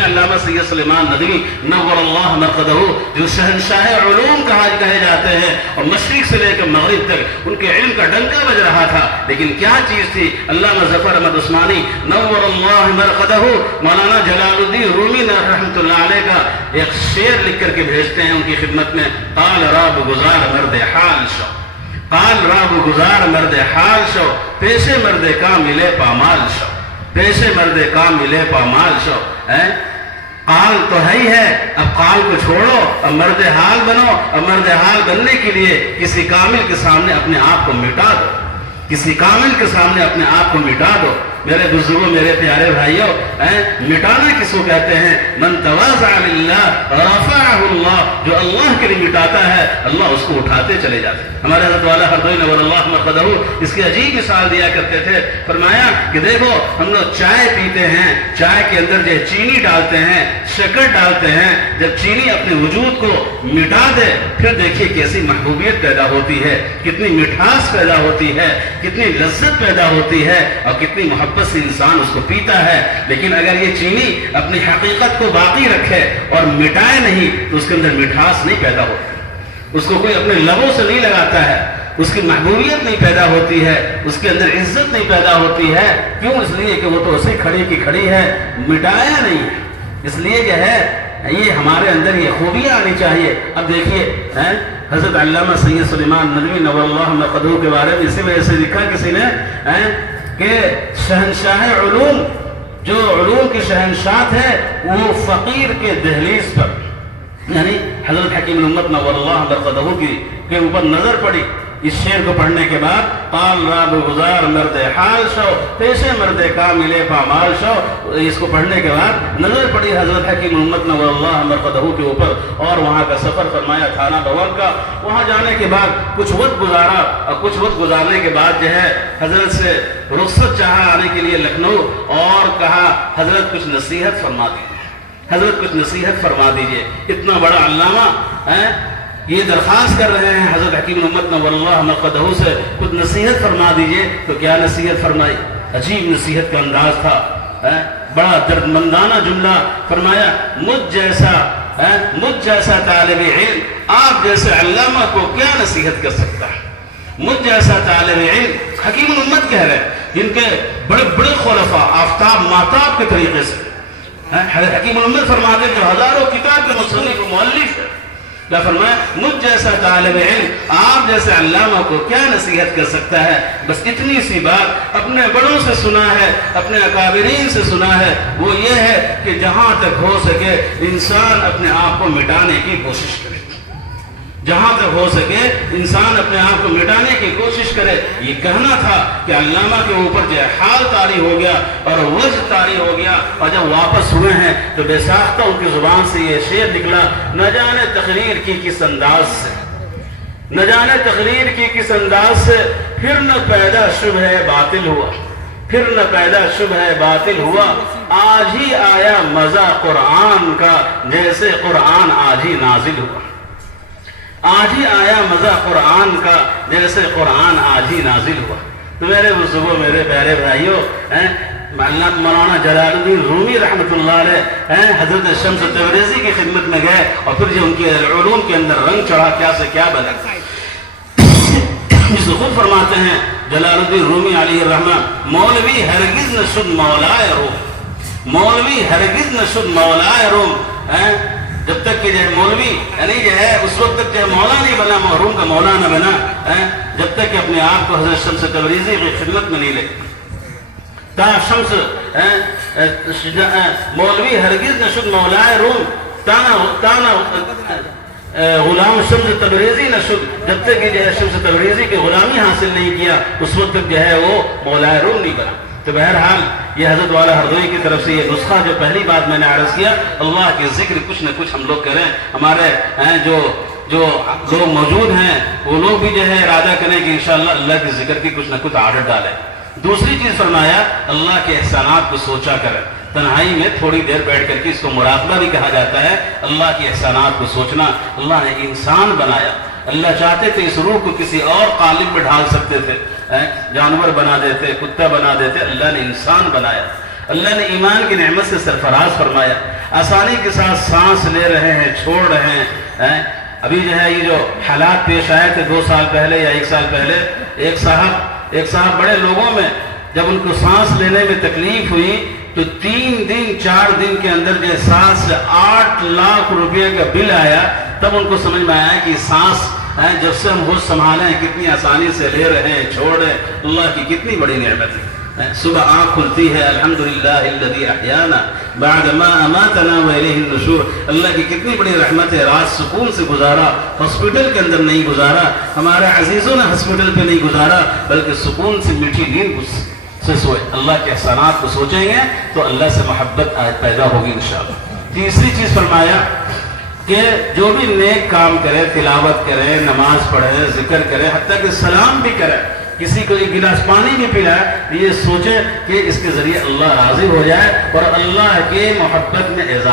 علامہ سید سلیمان ندوی نور اللہ مرقدہ جو شہنشاہ علوم کہے جاتے ہیں اور مشرق سے لے کر مغرب تک ان کے علم کا ڈنکا بج رہا تھا، لیکن کیا چیز تھی؟ علامہ ظفر احمد عثمانی نور اللہ مرقدہ مولانا جلال الدین رومی رحمۃ اللہ علیہ کا ایک شعر لکھ کر کے بھیجتے ہیں ان کی خدمت میں، قال راب گزار مرد حال شو، قال راب گزار مرد حال شو، پیشے مرد کا ملے پامال شو، پیشے مرد کا ملے پامال شو۔ قال تو ہے ہی ہے، اب قال کو چھوڑو، اب مرد حال بنو، اب مرد حال بننے کے لیے کسی کامل کے سامنے اپنے آپ کو مٹا دو، کسی کامل کے سامنے اپنے آپ کو مٹا دو۔ میرے بزرگوں، میرے پیارے بھائیوں، مٹانا کس کو کہتے ہیں؟ من تواضع للہ رفعہ اللہ، جو اللہ کے لیے مٹاتا ہے اللہ اس کو اٹھاتے چلے جاتے ہیں۔ ہمارے حضرت والا ہردوئی نور اللہ مرقدہ اس کی عجیب مثال دیا کرتے تھے، فرمایا کہ دیکھو ہم لوگ چائے پیتے ہیں، چائے کے اندر جو چینی ڈالتے ہیں، شکر ڈالتے ہیں، جب چینی اپنے وجود کو مٹا دے پھر دیکھیے کیسی محبوبیت پیدا ہوتی ہے، کتنی مٹھاس پیدا ہوتی ہے، کتنی لذت پیدا ہوتی ہے اور کتنی محبت سے انسان اس کو پیتا ہے۔ لیکن اگر یہ چینی اپنی حقیقت کو باقی رکھے اور مٹائے نہیں تو اس کے اندر مٹھاس نہیں پیدا ہوتی، اس کو کوئی اپنے لبوں سے نہیں لگاتا ہے، اس کی محبوبیت نہیں پیدا ہوتی ہے، اس کے اندر عزت نہیں پیدا ہوتی ہے۔ کیوں؟ اس لیے کہ وہ تو اسے کھڑی کی کھڑی ہے، مٹایا نہیں ہے۔ اس لیے جو ہے یہ ہمارے اندر یہ خوبیاں آنی چاہیے۔ اب دیکھیے حضرت علامہ سید سلیمان ندوی نور اللہ مرقدہ کے بارے میں اسی وجہ سے لکھا کسی نے کہ شہنشاہ علوم، جو علوم کے شہنشاہ ہے وہ فقیر کے دہلیز پر، یعنی حضرت حکیم الامت نور اللہ مرقدہ کے اوپر نظر پڑی اس شعر کو پڑھنے کے بعد، قال راب گزار مرد حال شو، پیشے مرد کا ملے پامال شو۔ اس کو پڑھنے کے بعد نظر پڑی حضرت حکیم الامت نور اللہ مرقدہ کے اوپر اور وہاں کا سفر فرمایا تھانہ بور کا۔ وہاں جانے کے بعد کچھ وقت گزارا اور کچھ وقت گزارنے کے بعد جو ہے حضرت سے رخصت چاہا آنے کے لیے لکھنؤ، اور کہا حضرت کچھ نصیحت فرما دیجیے، حضرت کچھ نصیحت فرما دیجیے۔ اتنا بڑا علامہ یہ درخواست کر رہے ہیں حضرت حکیم الامت نور اللہ مرقدہ سے کچھ نصیحت فرما دیجئے، تو کیا نصیحت فرمائی؟ عجیب نصیحت کا انداز تھا، بڑا دردمندانہ جملہ فرمایا، مجھ جیسا طالب علم آپ جیسے علامہ کو کیا نصیحت کر سکتا ہے؟ مجھ جیسا طالب علم، حکیم الامت کہہ رہے ہیں جن کے بڑے بڑے خلفاء آفتاب ماتاب کے طریقے سے، حکیم الامت فرماتے ہیں جو ہزاروں کتاب کے مصنف و مؤلف ہے، کیا فرمایا؟ مجھ جیسا طالب علم آپ جیسے علامہ کو کیا نصیحت کر سکتا ہے؟ بس اتنی سی بات اپنے بڑوں سے سنا ہے، اپنے اکابرین سے سنا ہے، وہ یہ ہے کہ جہاں تک ہو سکے انسان اپنے آپ کو مٹانے کی کوشش کرے، جہاں تک ہو سکے انسان اپنے آپ کو مٹانے کی کوشش کرے۔ یہ کہنا تھا کہ علامہ کے اوپر جو حال طاری ہو گیا اور وجہ طاری ہو گیا، اور جب واپس ہوئے ہیں تو بے ساختہ ان کی زبان سے یہ شعر نکلا، نہ جانے تقریر کی کس انداز سے، نہ جانے تقریر کی کس انداز سے، پھر نہ پیدا شبہ باطل ہوا، پھر نہ پیدا شبہ باطل ہوا، آج ہی آیا مزہ قرآن کا جیسے قرآن آج ہی نازل ہوا، آج ہی آیا مزہ قرآن کا جیسے قرآن آج ہی نازل ہوا۔ تو میرے بزرگوں، میرے پیارے بھائیوں، مولانا جلال الدین رومی رحمۃ اللہ علیہ حضرت شمس تبریزی کی خدمت میں گئے اور پھر جو ان کے علوم کے اندر رنگ چڑھا کیا سے کیا بنا، جس کو خود فرماتے ہیں جلال الدین رومی علیہ الرحمہ، مولوی ہرگز نہ شد مولائے روم، مولوی ہرگز نہ شد مولائے روم، جب تک کہ جو ہے مولوی یعنی جو ہے اس وقت تک جو ہے مولا نہیں بنا، محروم کا مولا نہ بنا، جب تک کہ اپنے آپ کو حضرت شمس تبریزی کی خدمت میں نہیں لے۔ تا شمس مولوی ہرگز نہ شد مولائے روم، تانا غلام شمس تبریزی نہ شد، جب تک کہ جو ہے شمس تبریزی کی غلامی حاصل نہیں کیا اس وقت تک جو ہے وہ مولائے روم نہیں بنا۔ تو بہرحال یہ حضرت والا ہردوئی کی طرف سے یہ نسخہ جو پہلی بات میں نے عرض کیا، اللہ کے ذکر کچھ نہ کچھ ہم لوگ کریں، ہمارے جو لوگ موجود ہیں وہ لوگ بھی جو ہے ارادہ کریں کہ انشاءاللہ اللہ کے ذکر کی کچھ نہ کچھ عادت ڈالیں۔ دوسری چیز فرمایا، اللہ کے احسانات کو سوچا کریں، تنہائی میں تھوڑی دیر بیٹھ کر کے، اس کو مراقبہ بھی کہا جاتا ہے، اللہ کے احسانات کو سوچنا۔ اللہ نے انسان بنایا، اللہ چاہتے تھے اس روح کو کسی اور قالب میں ڈھال سکتے تھے، جانور بنا دیتے، کتا بنا دیتے، اللہ نے انسان بنایا۔ اللہ نے ایمان کی نعمت سے سرفراز فرمایا، آسانی کے ساتھ سانس لے رہے ہیں، چھوڑ رہے ہیں۔ ابھی جو ہے یہ جو حالات پیش آئے تھے 2 سال پہلے یا 1 سال پہلے، ایک صاحب بڑے لوگوں میں جب ان کو سانس لینے میں تکلیف ہوئی تو 3 دن 4 دن کے اندر جو 7 سے 8 لاکھ روپے کا بل آیا، تب ان کو سمجھ میں آیا کہ سانس جب سے ہم ہوش سنبھالے ہیں کتنی آسانی سے لے رہے ہیں، چھوڑ رہے ہیں، اللہ کی کتنی بڑی نعمت ہے۔ صبح آنکھ کھلتی ہے، الحمدللہ الذی احیانا بعد ما اماتنا والیہ النشور، اللہ کی کتنی بڑی رحمت ہے۔ رات سکون سے گزارا، ہاسپٹل کے اندر نہیں گزارا، ہمارے عزیزوں نے ہاسپٹل پہ نہیں گزارا، بلکہ سکون سے میٹھی نیند سے سوئے۔ اللہ کے احسانات کو سوچیں گے تو اللہ سے محبت پیدا ہوگی انشاءاللہ۔ تیسری چیز فرمایا کہ جو بھی نیک کام کرے، تلاوت کرے، نماز پڑھے، ذکر کرے، حتیٰ کہ سلام بھی کرے، کسی کو ایک گلاس پانی بھی پلائے، یہ سوچے کہ اس کے ذریعے اللہ راضی ہو جائے اور اللہ کے محبت میں اضافہ